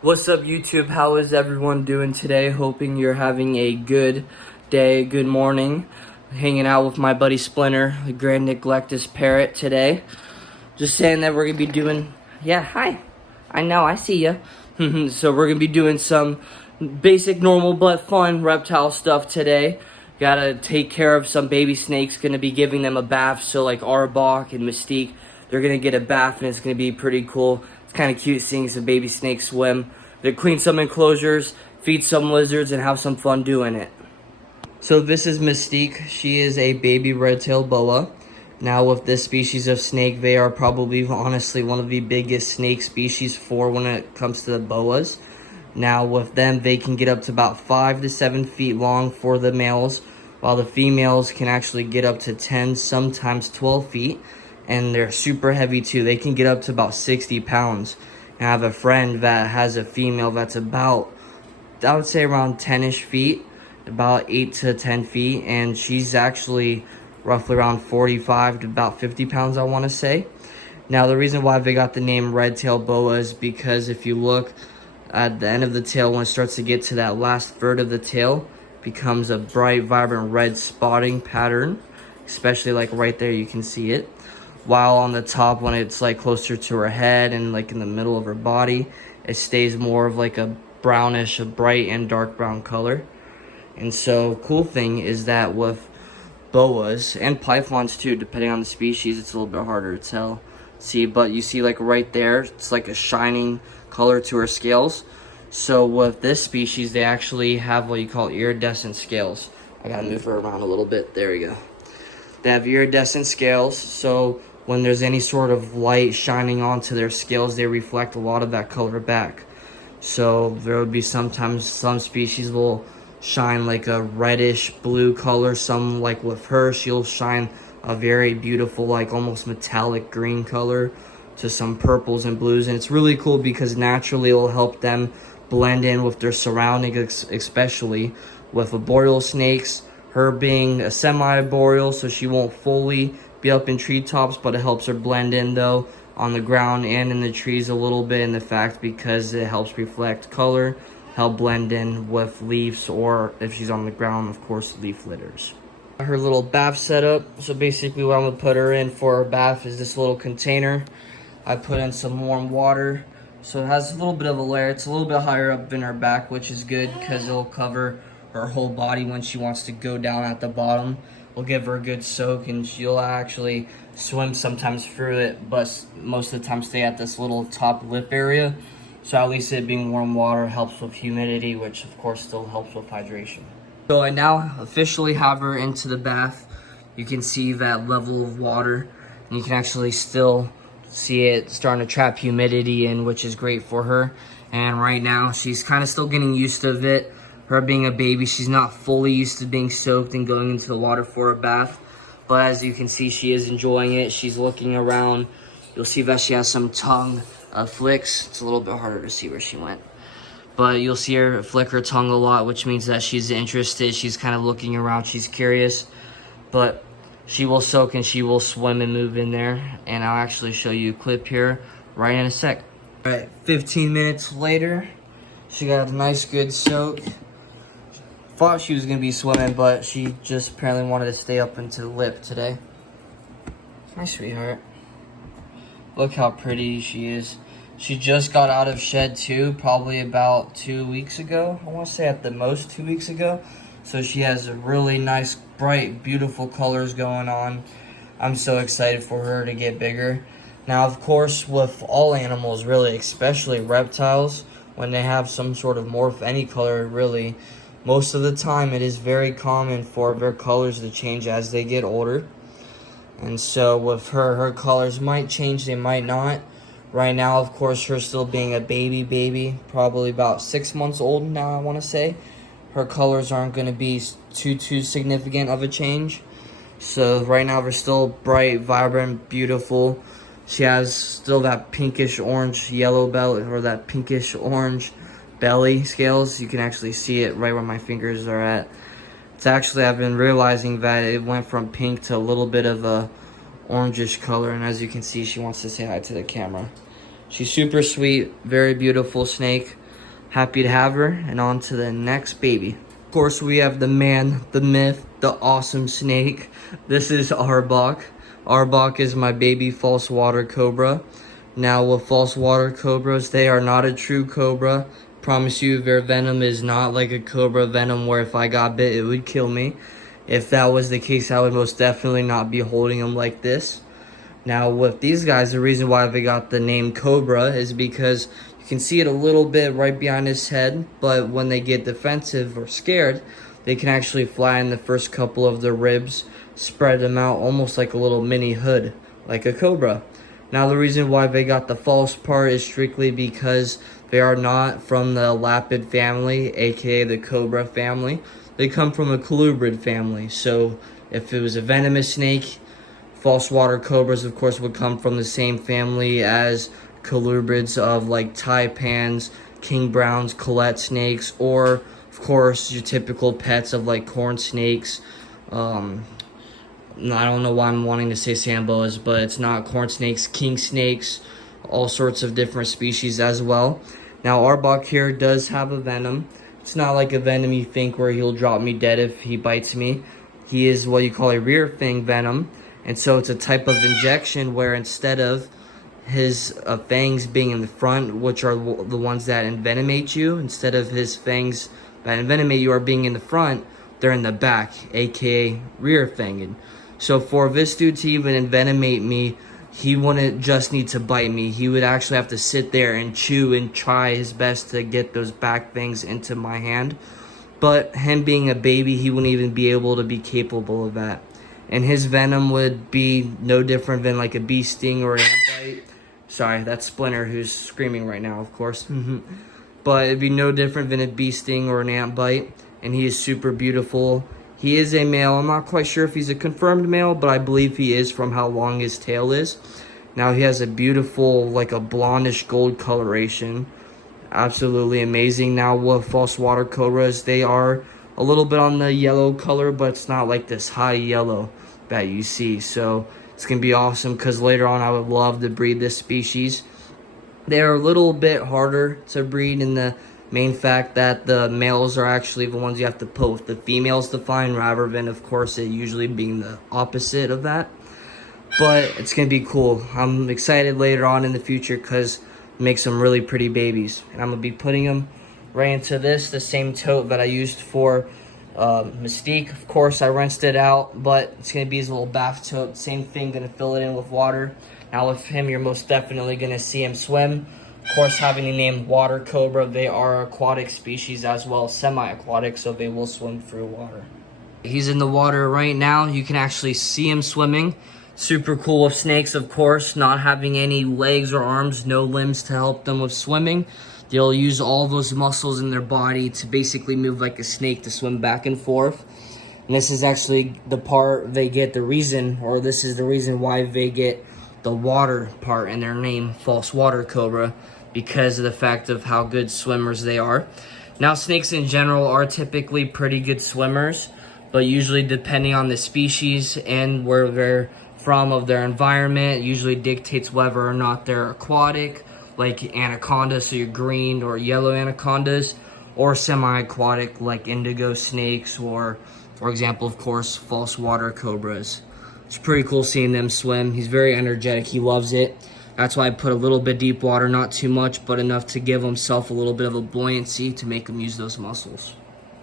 What's up, YouTube? How is everyone doing today? Hoping you're having a good day, good morning. Hanging out with my buddy Splinter, the Grand Neglectus Parrot today. Just saying that we're going to be doing... Yeah, hi. I know, I see ya. So we're going to be doing some basic, normal, but fun reptile stuff today. Gotta take care of some baby snakes. Gonna be giving them a bath. So like Arbok and Mystique, they're gonna get a bath and it's gonna be pretty cool. It's kind of cute seeing some baby snakes swim. They clean some enclosures, feed some lizards, and have some fun doing it. So this is Mystique. She is a baby red-tailed boa. Now with this species of snake, they are probably honestly one of the biggest snake species when it comes to the boas. Now with them, they can get up to about 5 to 7 feet long for the males, while the females can actually get up to 10, sometimes 12 feet. And they're super heavy too. They can get up to about 60 pounds. And I have a friend that has a female that's about, I would say around 10-ish feet, about 8 to 10 feet. And she's actually roughly around 45 to about 50 pounds, I want to say. Now the reason why they got the name red-tailed boa is because if you look at the end of the tail, when it starts to get to that last third of the tail, becomes a bright, vibrant red spotting pattern, especially like right there, you can see it. While on the top, when it's like closer to her head and like in the middle of her body, it stays more of like a brownish, a bright and dark brown color. And so cool thing is that with boas and pythons too, depending on the species, it's a little bit harder to tell. See, but you see like right there, it's like a shining color to her scales. So with this species, they actually have what you call iridescent scales. I gotta move her around a little bit. There we go. They have iridescent scales, so when there's any sort of light shining onto their scales, they reflect a lot of that color back. So there would be sometimes some species will shine like a reddish blue color. Some, like with her, she'll shine a very beautiful, like almost metallic green color, to some purples and blues. And it's really cool because naturally it will help them blend in with their surroundings, especially with arboreal snakes. Her being a semi-arboreal, so she won't fully be up in treetops, but it helps her blend in though on the ground and in the trees a little bit, in the fact because it helps reflect color, help blend in with leaves, or if she's on the ground, of course, leaf litters. Her little bath setup. So basically what I'm gonna put her in for her bath is this little container. I put in some warm water, so it has a little bit of a layer. It's a little bit higher up in her back, which is good because it'll cover her whole body when she wants to go down at the bottom. We'll give her a good soak, and she'll actually swim sometimes through it, but most of the time stay at this little top lip area. So at least it being warm water helps with humidity, which of course still helps with hydration. So I now officially have her into the bath. You can see that level of water, and you can actually still see it starting to trap humidity in, which is great for her. And right now she's kind of still getting used to it. Her being a baby, she's not fully used to being soaked and going into the water for a bath, but as you can see, she is enjoying it. She's looking around. You'll see that she has some tongue flicks. It's a little bit harder to see where she went, but you'll see her flick her tongue a lot, which means that she's interested. She's kind of looking around. She's curious, but she will soak and she will swim and move in there. And I'll actually show you a clip here right in a sec. All right, 15 minutes later, she got a nice good soak. Thought she was gonna be swimming, but she just apparently wanted to stay up into the lip today. My sweetheart. Look how pretty she is. She just got out of shed too, probably about 2 weeks ago. I want to say at the most 2 weeks ago. So she has a really nice, bright, beautiful colors going on. I'm so excited for her to get bigger. Now, of course, with all animals, really, especially reptiles, when they have some sort of morph, any color, really, most of the time it is very common for their colors to change as they get older. And so with her colors might change, they might not. Right now, of course, her still being a baby, probably about 6 months old now, I want to say. Her colors aren't going to be too significant of a change. So right now they're still bright, vibrant, beautiful. She has still that pinkish orange yellow belly, or that pinkish orange belly scales. You can actually see it right where my fingers are at. It's actually, I've been realizing that it went from pink to a little bit of a orangish color, and as you can see, she wants to say hi to the camera. She's super sweet, very beautiful snake. Happy to have her, and on to the next baby. Of course, we have the man, the myth, the awesome snake. This is Arbok. Arbok is my baby false water cobra. Now, with false water cobras, they are not a true cobra. Promise you, their venom is not like a cobra venom where if I got bit, it would kill me. If that was the case, I would most definitely not be holding them like this. Now, with these guys, the reason why they got the name Cobra is because you can see it a little bit right behind his head, but when they get defensive or scared, they can actually fly in the first couple of their ribs, spread them out almost like a little mini hood, like a cobra. Now, the reason why they got the false part is strictly because they are not from the Elapid family, aka the cobra family. They come from a colubrid family. So if it was a venomous snake, false water cobras, of course, would come from the same family as colubrids of like taipans, king browns, collet snakes, or of course your typical pets of like corn snakes. I don't know why I'm wanting to say samboas, but it's not corn snakes, king snakes, all sorts of different species as well. Now, Arbok here does have a venom. It's not like a venom you think where he'll drop me dead if he bites me. He is what you call a rear fang venom. And so it's a type of injection where instead of his fangs being in the front, which are the ones that envenomate you, instead of his fangs that envenomate you are being in the front, they're in the back, aka rear fanged. So for this dude to even envenomate me, he wouldn't just need to bite me. He would actually have to sit there and chew and try his best to get those back fangs into my hand. But him being a baby, he wouldn't even be able to be capable of that. And his venom would be no different than like a bee sting or an ant bite. Sorry, that's Splinter who's screaming right now, of course. But it'd be no different than a bee sting or an ant bite. And he is super beautiful. He is a male. I'm not quite sure if he's a confirmed male, but I believe he is from how long his tail is. Now he has a beautiful, like a blondish gold coloration. Absolutely amazing. Now with false water cobras, they are a little bit on the yellow color, but it's not like this high yellow that you see. So it's going to be awesome because later on I would love to breed this species. They're a little bit harder to breed in the main fact that the males are actually the ones you have to put with the females to find, rather than, of course, it usually being the opposite of that. But it's going to be cool. I'm excited later on in the future because make some really pretty babies. And I'm going to be putting them right into this, the same tote that I used for Mystique. Of course, I rinsed it out, but it's going to be his little bath tote. Same thing, going to fill it in with water. Now with him, you're most definitely going to see him swim. Of course, having the name water cobra, they are aquatic species as well, semi-aquatic, so they will swim through water. He's in the water right now. You can actually see him swimming. Super cool with snakes, of course, not having any legs or arms, no limbs to help them with swimming. They'll use all those muscles in their body to basically move like a snake to swim back and forth. And this is actually the part they get the reason, or this is the reason why they get the water part in their name, false water cobra, because of the fact of how good swimmers they are. Now, snakes in general are typically pretty good swimmers, but usually depending on the species and where they're from of their environment, usually dictates whether or not they're aquatic, like anacondas, so your green or yellow anacondas, or semi-aquatic like indigo snakes, or, for example, of course, false water cobras. It's pretty cool seeing them swim. He's very energetic. He loves it. That's why I put a little bit deep water, not too much, but enough to give himself a little bit of a buoyancy to make him use those muscles.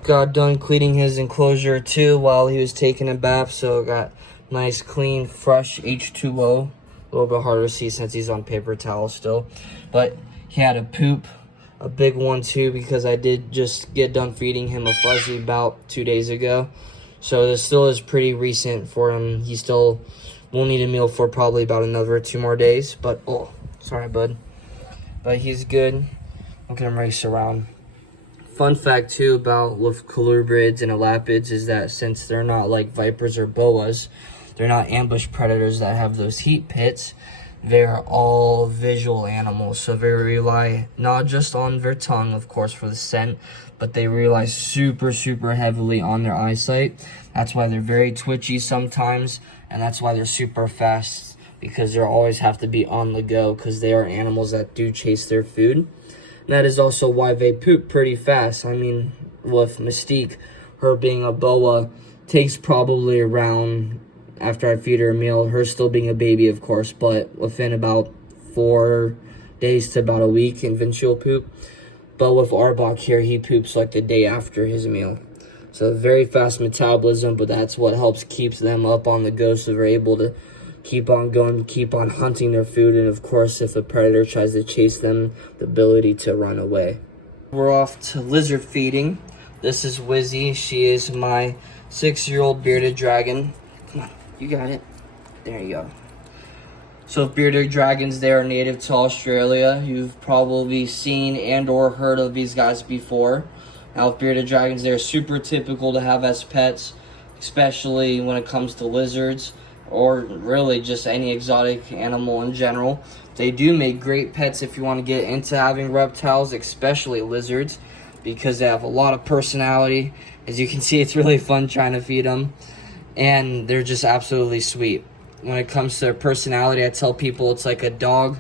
Got done cleaning his enclosure too while he was taking a bath, so got nice, clean, fresh H2O. A little bit harder to see since he's on paper towel still. But he had a poop, a big one too, because I did just get done feeding him a fuzzy about 2 days ago. So this still is pretty recent for him. He still won't need a meal for probably about another 2 more days. But, oh, sorry, bud. But he's good. Look at him race around. Fun fact, too, about with colubrids and elapids is that since they're not like vipers or boas, they're not ambush predators that have those heat pits. They're all visual animals, so they rely not just on their tongue, of course, for the scent, but they rely super, super heavily on their eyesight. That's why they're very twitchy sometimes, and that's why they're super fast, because they always have to be on the go, because they are animals that do chase their food. That is also why they poop pretty fast. I mean, with Mystique, her being a boa, takes probably around, after I feed her a meal, her still being a baby, of course, but within about 4 days to about a week, infant she'll poop. But with Arbok here, he poops like the day after his meal. So very fast metabolism, but that's what helps keeps them up on the go, so they're able to keep on going, keep on hunting their food, and of course, if a predator tries to chase them, the ability to run away. We're off to lizard feeding. This is Wizzy. She is my 6-year-old bearded dragon. Come on, you got it. There you go. So bearded dragons, they are native to Australia. You've probably seen and or heard of these guys before. Now with bearded dragons, they're super typical to have as pets, especially when it comes to lizards, or really just any exotic animal in general. They do make great pets if you want to get into having reptiles, especially lizards, because they have a lot of personality. As you can see, it's really fun trying to feed them, and they're just absolutely sweet. When it comes to their personality, I tell people it's like a dog.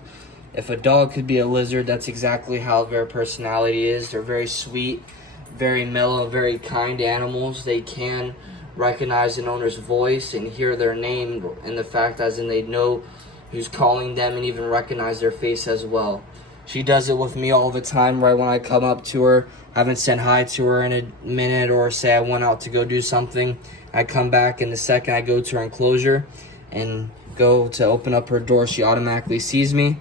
If a dog could be a lizard, that's exactly how their personality is. They're very sweet, very mellow, very kind animals. They can recognize an owner's voice and hear their name, and the fact as in they know who's calling them and even recognize their face as well. She does it with me all the time. Right when I come up to her, I haven't said hi to her in a minute, or say I went out to go do something, I come back, and the second I go to her enclosure and go to open up her door, she automatically sees me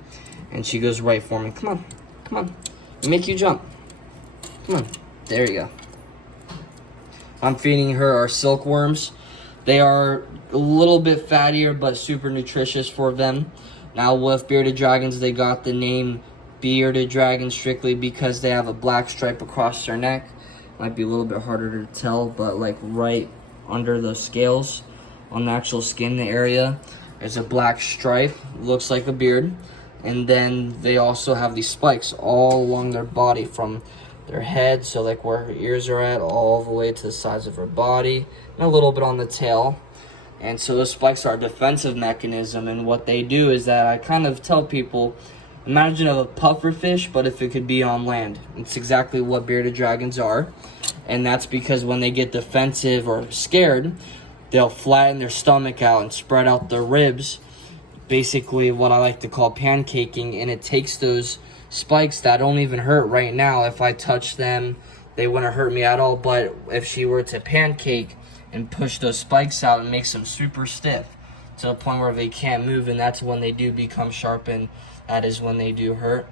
and she goes right for me. Come on, come on, make you jump. Come on, there you go. I'm feeding her our silkworms. They are a little bit fattier, but super nutritious for them. Now with bearded dragons, they got the name bearded dragon strictly because they have a black stripe across their neck. Might be a little bit harder to tell, but like right under the scales on the actual skin area, there's a black stripe, looks like a beard. And then they also have these spikes all along their body, from their head, so like where her ears are at, all the way to the sides of her body, and a little bit on the tail. And so those spikes are a defensive mechanism, and what they do is that I kind of tell people, imagine a pufferfish, but if it could be on land. It's exactly what bearded dragons are, and that's because when they get defensive or scared, they'll flatten their stomach out and spread out their ribs, basically what I like to call pancaking, and it takes those spikes that don't even hurt right now. If I touch them, they wouldn't hurt me at all, but if she were to pancake and push those spikes out, it makes them super stiff to the point where they can't move, and that's when they do become sharp, and that is when they do hurt.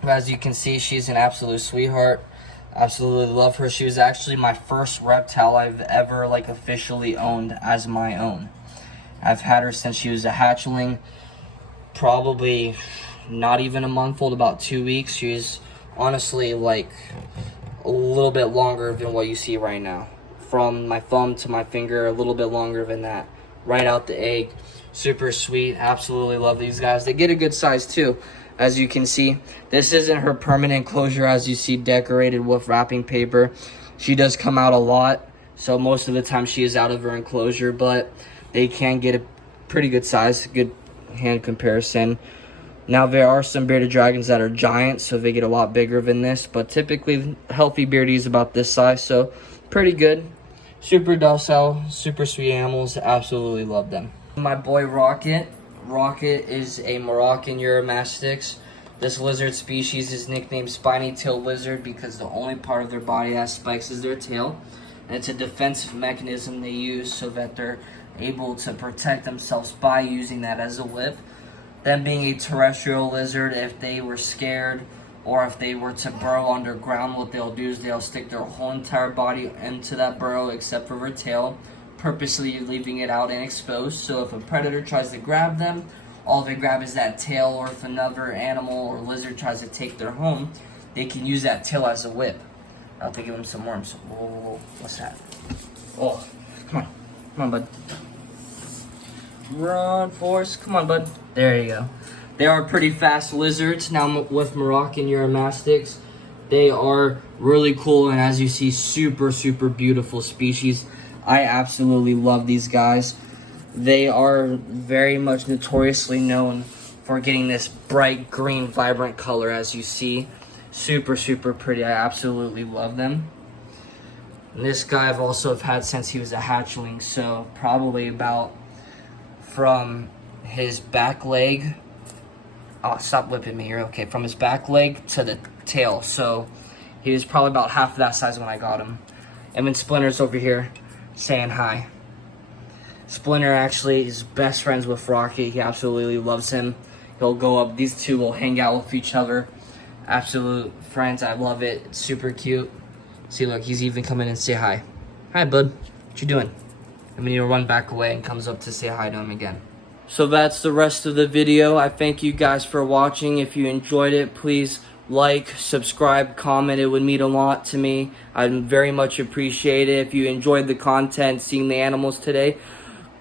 But as you can see, she's an absolute sweetheart. Absolutely love her. She was actually my first reptile I've ever like officially owned as my own. I've had her since she was a hatchling, probably not even a month old, about 2 weeks. She's honestly like a little bit longer than what you see right now. From my thumb to my finger, a little bit longer than that. Right out the egg. Super sweet. Absolutely love these guys. They get a good size too. As you can see, this isn't her permanent enclosure, as you see, decorated with wrapping paper. She does come out a lot, so most of the time she is out of her enclosure, but they can get a pretty good size, good hand comparison. Now there are some bearded dragons that are giant, so they get a lot bigger than this, but typically healthy beardy is about this size, so pretty good. Super docile, super sweet animals. Absolutely love them. My boy Rocket. Rocket is a Moroccan Uromastix. This lizard species is nicknamed spiny-tailed lizard because the only part of their body that has spikes is their tail. And it's a defensive mechanism they use so that they're able to protect themselves by using that as a whip. Them being a terrestrial lizard, if they were scared or if they were to burrow underground, what they'll do is they'll stick their whole entire body into that burrow except for their tail, purposely leaving it out and exposed. So if a predator tries to grab them, all they grab is that tail, or if another animal or lizard tries to take their home, they can use that tail as a whip. I'll have to give them some worms. Whoa, what's that? Oh, come on, bud. Run, Forrest, come on, bud. There you go. They are pretty fast lizards. Now with Moroccan Uromastix, they are really cool, and as you see, super, super beautiful species. I absolutely love these guys. They are very much notoriously known for getting this bright green, vibrant color, as you see. Super, super pretty. I absolutely love them. And this guy I've also had since he was a hatchling, so probably about from his back leg. Oh, stop whipping me. You're okay. From his back leg to the tail. So he was probably about half that size when I got him. And then Splinter's over here saying hi. Splinter actually is best friends with Rocky. He absolutely loves him. He'll go up. These two will hang out with each other. Absolute friends. I love it. It's super cute. See, look, he's even coming and say hi. Hi, bud. What you doing? And then he'll run back away and comes up to say hi to him again. So that's the rest of the video. I thank you guys for watching. If you enjoyed it, please like, subscribe, comment. It would mean a lot to me. I'd very much appreciate it. If you enjoyed the content, seeing the animals today,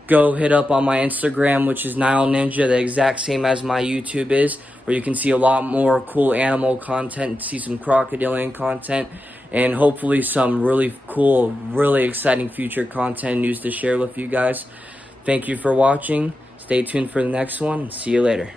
go hit up on my Instagram, which is Nile Ninja, the exact same as my YouTube is, where you can see a lot more cool animal content, see some crocodilian content, and hopefully some really cool, really exciting future content news to share with you guys. Thank you for watching. Stay tuned for the next one. See you later.